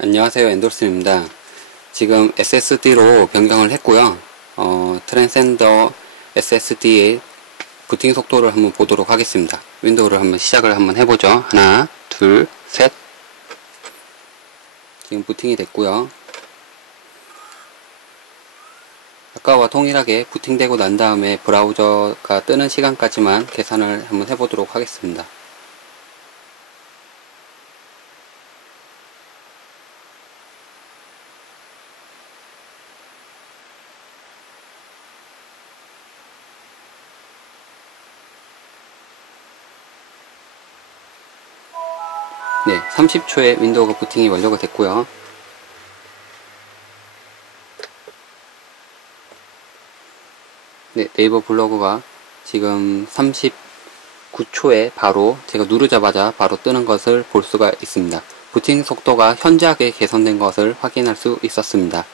안녕하세요 엔돌슨입니다. 지금 SSD로 변경을 했고요. 어, 트랜센더 SSD의 부팅 속도를 한번 보도록 하겠습니다. 윈도우를 한번 시작을 한번 해보죠. 하나 둘셋. 지금 부팅이 됐고요. 아까와 동일하게 부팅되고 난 다음에 브라우저가 뜨는 시간까지만 계산을 한번 해보도록 하겠습니다 네, 30초에 윈도우가 부팅이 완료가 됐고요. 네, 네이버 블로그가 지금 39초에 바로 제가 누르자마자 바로 뜨는 것을 볼 수가 있습니다. 부팅 속도가 현저하게 개선된 것을 확인할 수 있었습니다.